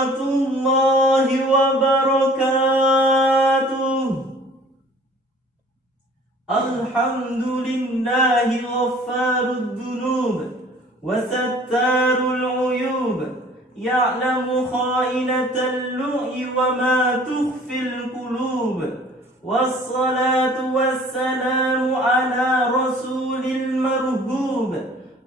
warahmatullahi wabarakatuh. Alhamdulillahi ghaffarud dhunub wa sattarul uyub, ya'lamu kha'inatal lu'i wa ma tukhfil qulub. Wassalatu wassalamu ala rasulil marhub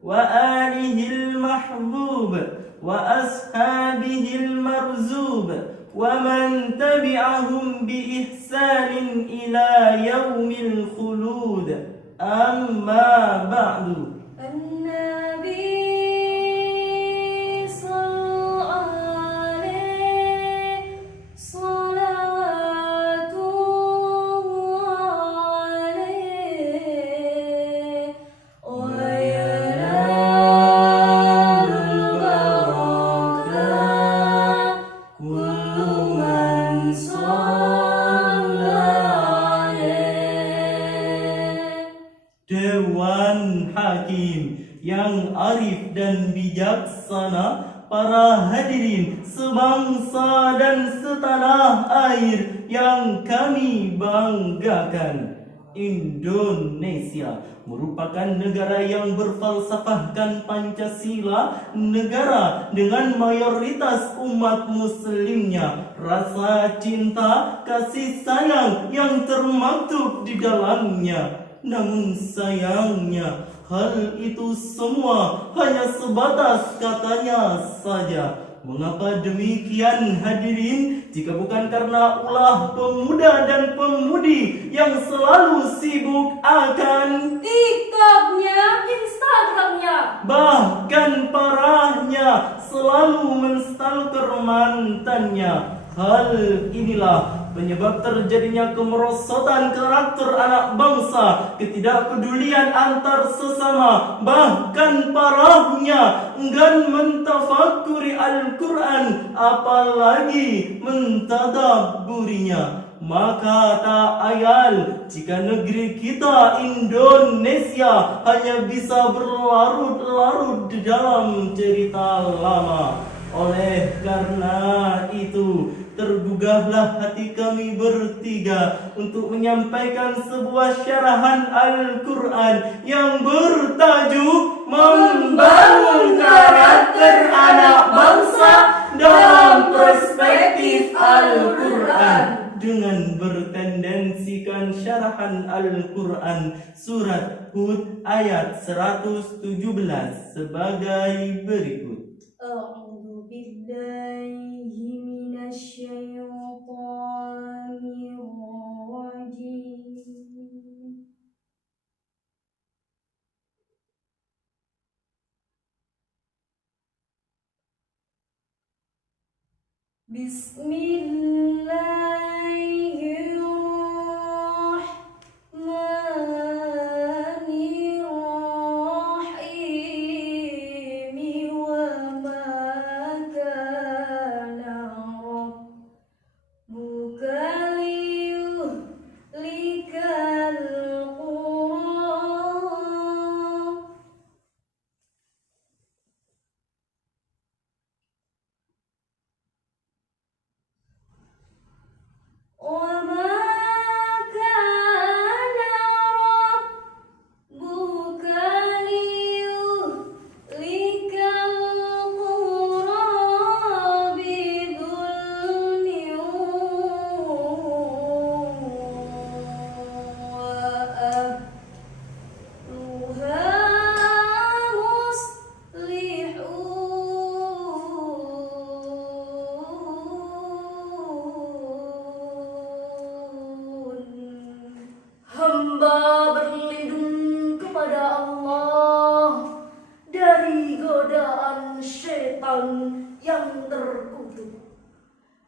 wa alihil mahbub wa ashabihil marzub wa man tabi'ahum bi ihsanin ila yaumil khulud. Amma ba'du. Dewan Hakim yang arif dan bijaksana, para hadirin sebangsa dan setanah air yang kami banggakan. Indonesia merupakan negara yang berfalsafahkan Pancasila, negara dengan mayoritas umat muslimnya, rasa cinta, kasih sayang yang termaktub di dalamnya. Namun sayangnya hal itu semua hanya sebatas katanya saja. Mengapa demikian hadirin? Jika bukan karena ulah pemuda dan pemudi yang selalu sibuk akan TikToknya, Instagramnya, bahkan parahnya selalu menstalker mantannya. Hal inilah penyebab terjadinya kemerosotan karakter anak bangsa, ketidakpedulian antar sesama, bahkan parahnya enggan mentafakuri Al-Quran, apalagi mentadabburinya. Maka tak ayal jika negeri kita Indonesia hanya bisa berlarut-larut di dalam cerita lama. Oleh karena itu, tergugahlah hati kami bertiga untuk menyampaikan sebuah syarahan Al-Quran yang bertajuk Membangun Karakter Anak Bangsa dalam Perspektif Al-Quran, dengan bertendensikan syarahan Al-Quran surat Hud ayat 117 sebagai berikut. A'udzu billahi minasyaitonir rajim. Bismillahirrahmanirrahim. Wa ma kana rabbuka liyuhlikal qura wa ma kana rabbuka liyuhlikal qura bidzulmin wa ahluha muslihun. Hamba berlindung kepada Allah dari godaan syaitan yang terkutuk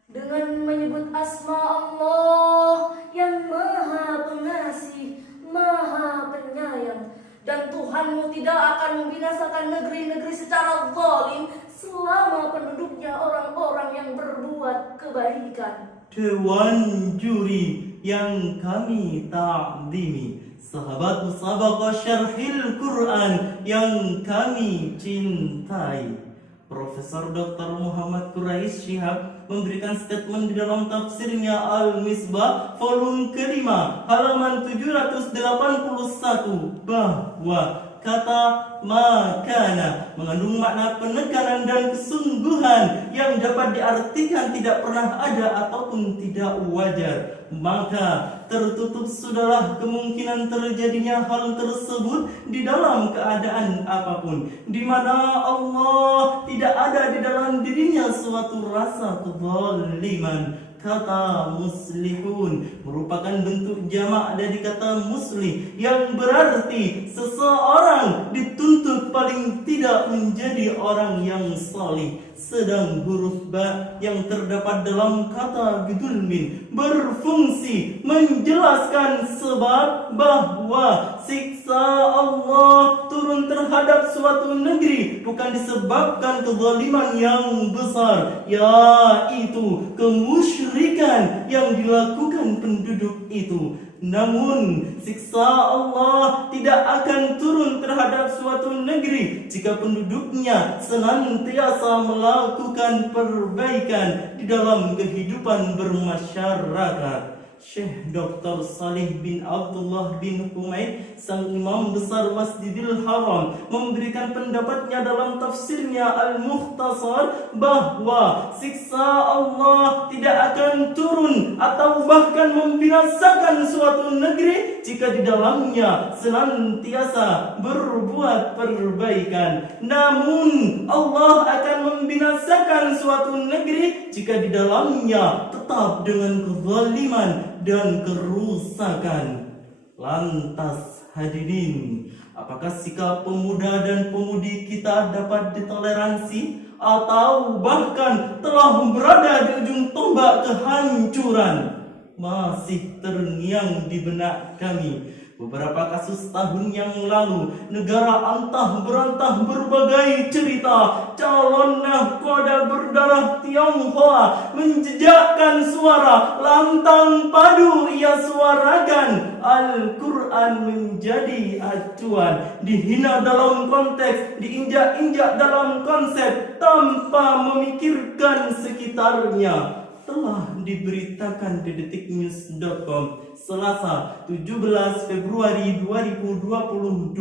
dengan menyebut asma Allah yang maha pengasih, maha penyayang. Dan Tuhanmu tidak akan membinasakan negeri-negeri secara zalim selama penduduknya orang-orang yang berbuat kebaikan. Dewan juri yang kami ta'zimi, sahabat musabaqah syarhil Quran yang kami cintai, Profesor Dr. Muhammad Quraish Shihab memberikan statement di dalam tafsirnya Al-Misbah volume kelima halaman 781 bahwa kata makana mengandung makna penekanan dan kesungguhan yang dapat diartikan tidak pernah ada ataupun tidak wajar. Maka tertutup sudahlah kemungkinan terjadinya hal tersebut di dalam keadaan apapun, di mana Allah tidak ada di dalam dirinya suatu rasa kezaliman. Kata muslihun merupakan bentuk jamak dari kata muslih yang berarti seseorang dituntut paling tidak menjadi orang yang salih. Sedang huruf ba yang terdapat dalam kata bidulmin berfungsi menjelaskan sebab bahwa siksa Allah turun terhadap suatu negeri bukan disebabkan kezaliman yang besar, yaitu kemusyrikan yang dilakukan penduduk itu. Namun siksa Allah tidak akan turun terhadap suatu negeri jika penduduknya senantiasa melakukan perbaikan di dalam kehidupan bermasyarakat. Syekh Dr. Salih bin Abdullah bin Humaid, sang imam besar Masjidil Haram, memberikan pendapatnya dalam tafsirnya Al-Mukhtasar bahwa siksa Allah tidak akan turun atau bahkan membinasakan suatu negeri jika di dalamnya senantiasa berbuat perbaikan. Namun Allah akan membinasakan suatu negeri jika di dalamnya tetap dengan kezaliman dan kerusakan. Lantas hadirin, apakah sikap pemuda dan pemudi kita dapat ditoleransi atau bahkan telah berada di ujung tombak kehancuran? Masih terngiang di benak kami beberapa kasus tahun yang lalu, negara antah berantah berbagai cerita calon nahkoda berdarah Tionghoa menjejakkan suara lantang padu ia suarakan Al-Quran menjadi acuan, dihina dalam konteks, diinjak-injak dalam konsep tanpa memikirkan sekitarnya. Telah diberitakan di detiknews.com Selasa 17 Februari 2022,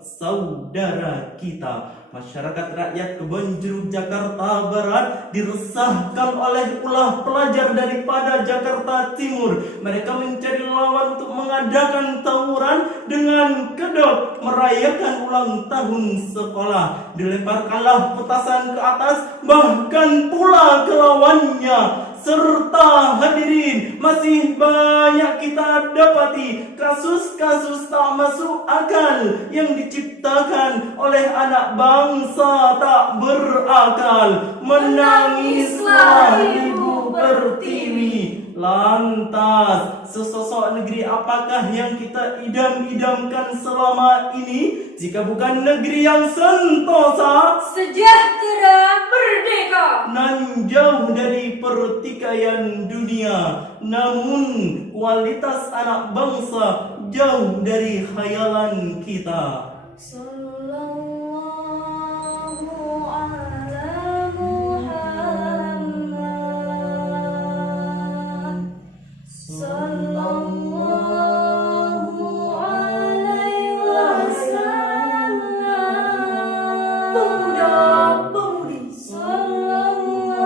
saudara kita masyarakat rakyat Kebonjeruk Jakarta Barat diresahkan oleh ulah pelajar daripada Jakarta Timur. Mereka mencari lawan untuk mengadakan tawuran dengan kedok merayakan ulang tahun sekolah. Dilemparkanlah petasan ke atas, bahkan pula ke lawannya. Serta hadirin, masih banyak kita dapati kasus-kasus tak masuk akal yang diciptakan oleh anak bangsa tak berakal. Menangislah Ibu Pertiwi. Lantas, sesosok negeri apakah yang kita idam-idamkan selama ini jika bukan negeri yang sentosa, sejahtera, merdeka, nan jauh dari pertikaian dunia, namun kualitas anak bangsa jauh dari khayalan kita. Sallallahu ala Muhammad, sallallahu alaihi wasallam. Pemuda-pemudi, sallallahu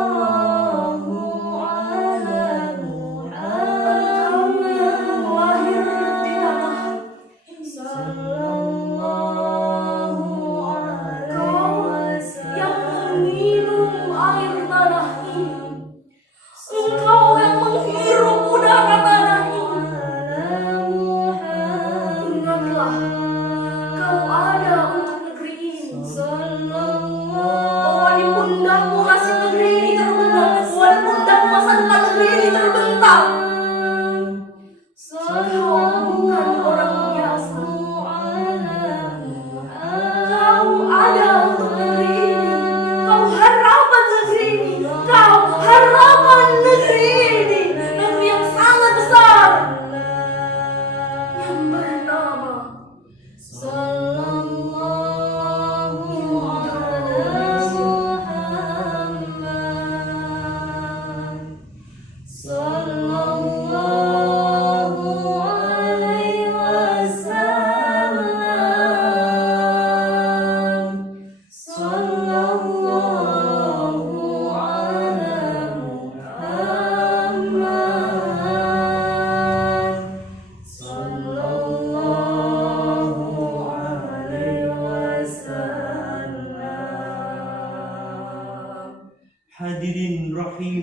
ala Muhammad, lahir di tanah, sallallahu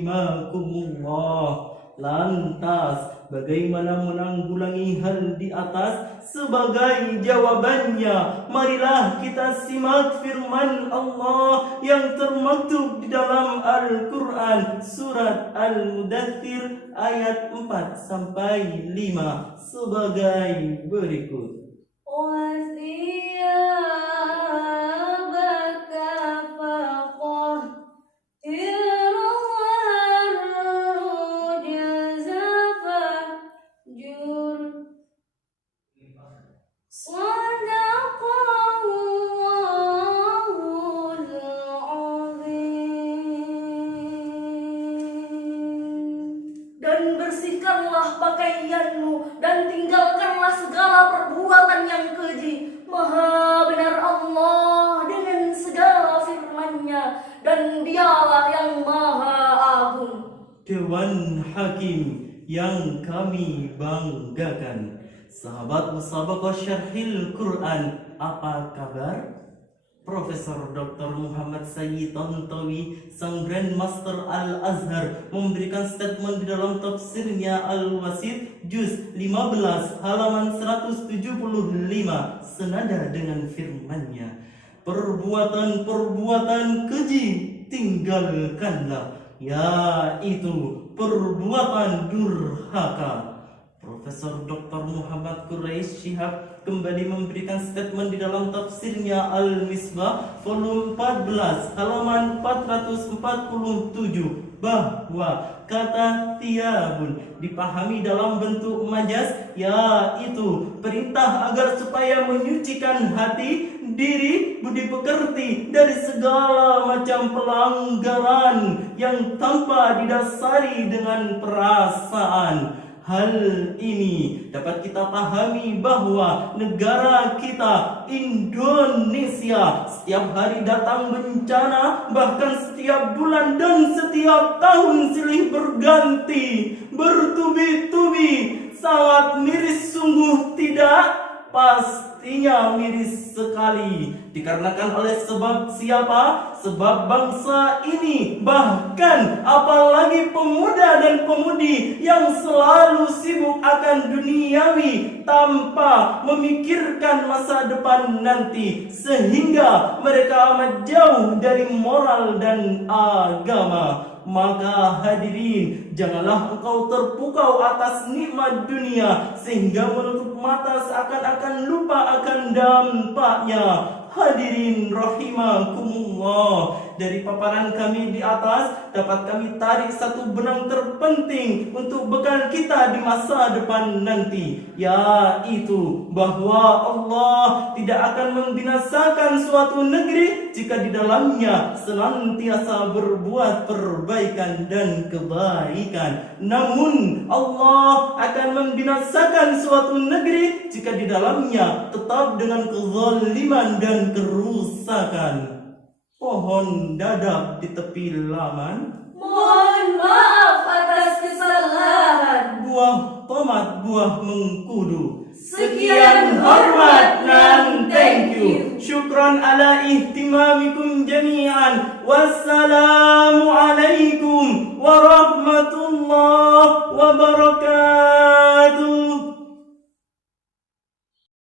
rahimakumullah. Lantas, bagaimana menanggulangi hal di atas? Sebagai jawabannya, marilah kita simak firman Allah yang termaktub di dalam Al-Quran, surat Al-Mudaththir ayat 4-5 sebagai berikut. Dan bersihkanlah pakaianmu dan tinggalkanlah segala perbuatan yang keji. Maha benar Allah dengan segala firman-Nya, dan Dialah yang Maha Agung. Dewan Hakim yang kami banggakan, sahabat musabaqah Syarhil Quran, apa kabar? Profesor Dr. Muhammad Sayyid Tantawi, sang Grandmaster Al-Azhar, memberikan statement di dalam tafsirnya Al-Wasit juz 15 halaman 175 senada dengan firman-Nya. Perbuatan-perbuatan keji tinggalkanlah, yaitu perbuatan durhaka. Profesor Dr. Muhammad Quraish Shihab kembali memberikan statement di dalam tafsirnya Al-Misbah volume 14 halaman 447 bahwa kata tiabun dipahami dalam bentuk majas, yaitu perintah agar supaya menyucikan hati, diri, budi pekerti dari segala macam pelanggaran yang tanpa didasari dengan perasaan. Hal ini dapat kita pahami bahwa negara kita, Indonesia, setiap hari datang bencana, bahkan setiap bulan dan setiap tahun silih berganti, bertubi-tubi. Sangat miris sungguh, tidak? Pastinya miris sekali. Dikarenakan oleh sebab siapa? Sebab bangsa ini, bahkan apalagi pemuda dan pemudi yang selalu sibuk akan duniawi tanpa memikirkan masa depan nanti, sehingga mereka amat jauh dari moral dan agama. Maka hadirin, janganlah engkau terpukau atas nikmat dunia sehingga menutup mata seakan-akan lupa akan dampaknya. Hadirin rahimakumullah, dari paparan kami di atas dapat kami tarik satu benang terpenting untuk bekal kita di masa depan nanti, yaitu bahwa Allah tidak akan membinasakan suatu negeri jika di dalamnya senantiasa berbuat perbaikan dan kebaikan. Namun Allah akan membinasakan suatu negeri jika di dalamnya tetap dengan kezaliman dan kerusakan. Pohon dadap di tepi laman, Mohon maaf atas kesalahan. buah tomat, buah mengkudu. Sekian hormat dan thank you. Syukran ala ihtimamikum jami'an. Wassalam.